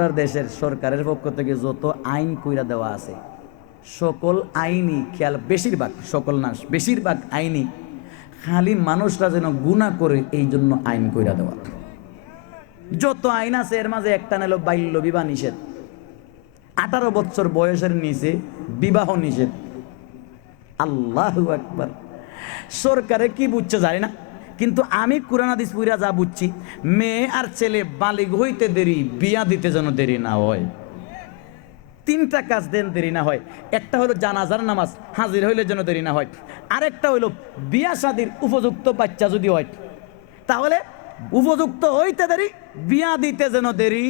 আমরা দেশের সরকারের পক্ষ থেকে যত আইন কইরা দেওয়া আছে সকল আইনই খেয়াল, বেশিরভাগ, সকল না বেশিরভাগ আইনই খালি মানুষরা যেন গুনাহ করে এই জন্য আইন কইরা দেওয়া। যত আইন আছে এর মাঝে একটা নিল বাল্য বিবাহ নিষেধ, 18 বছর বয়সের নিচে বিবাহ নিষেধ। আল্লাহু আকবার। সরকারে কি বুঝছে জানি না, কিন্তু আমি কুরআন হাদিস পড়া যা বুঝছি, মেয়ে আর ছেলে বালিগ হইতে দেরি, বিয়া দিতে যেন দেরি না হয়। 3টা কাজ দেন দেরি না হয়। একটা হলো জানাজার নামাজ হাজির হইলে যেন দেরি না হয়, আরেকটা হইলো বিয়া শাদীর উপযুক্ত বাচ্চা যদি হয় তাহলে উপযুক্ত হইতে দেরি, বিয়া দিতে যেন দেরি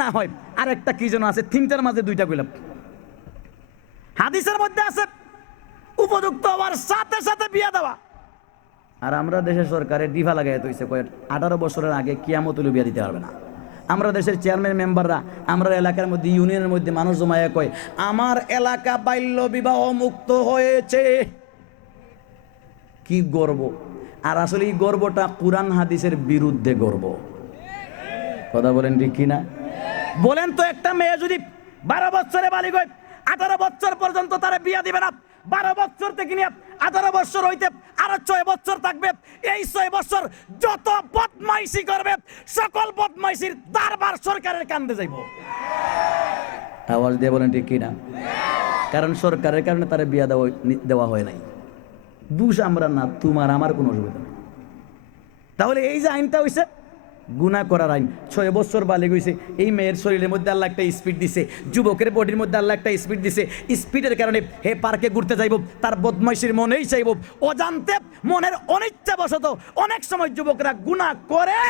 না হয়। আরেকটা কি যেন আছে, 3টার মাঝে 2টা কইলাম। হাদিসের মধ্যে আছে উপযুক্ত হওয়ার সাথে সাথে বিয়া দেওয়া। আর আমরা দেশের সরকারের ডিভা লাগাই হইছে 18 বছরের আগে কিয়ামত হইলে বিয়া দিতে পারবে না। আমরা দেশের চেয়ারম্যান মেম্বাররা আমরা এলাকার মধ্যে ইউনিয়নের মধ্যে মানুষ জমায়ে কয় আমার এলাকা বাল্য বিবাহ মুক্ত হয়েছে। কি গর্ব! আর আসলে এই গর্বটা কুরআন হাদিসের বিরুদ্ধে গর্ব। কথা বলেন ঠিক কিনা? বলেন তো, একটা মেয়ে যদি 12 বছরে বালিগ হয়, 18 বছর পর্যন্ত তারা বিয়া দিবে না। 12 বছর থেকে নিয়ে 18 বছর হইতে আরো 6 বছর থাকবে। এই 6 বছর যত বদমাইশি করবে সকল বদমাইশির দরবার সরকারের কান্দে যাইব। আওয়াজ দিয়ে বলেন ঠিক কিনা? কারণ সরকারের কারণে তারা বিয়া দেওয়া হয় নাই। দোষ আমরা না, তোমার আমার কোনো অসুবিধা নেই। তাহলে এই যে আইনটা হইছে গুনাহ করার আইন, 6 বছর বালিগ হইছে, এই মেয়ের শরীরের মধ্যে আল্লাহ একটা স্পিড দিছে, যুবকের বডির মধ্যে আল্লাহ একটা স্পিড দিছে। স্পিডের কারণে হে পার্কে ঘুরতে যাইব, তার বদমাইশির মনেই চাইব, অজান্তে মনের অনিচ্ছাবশত অনেক সময় যুবকরা গুনাহ করে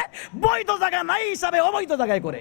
বৈধ জায়গা নাই হিসাবে অবৈধ জায়গায় করে।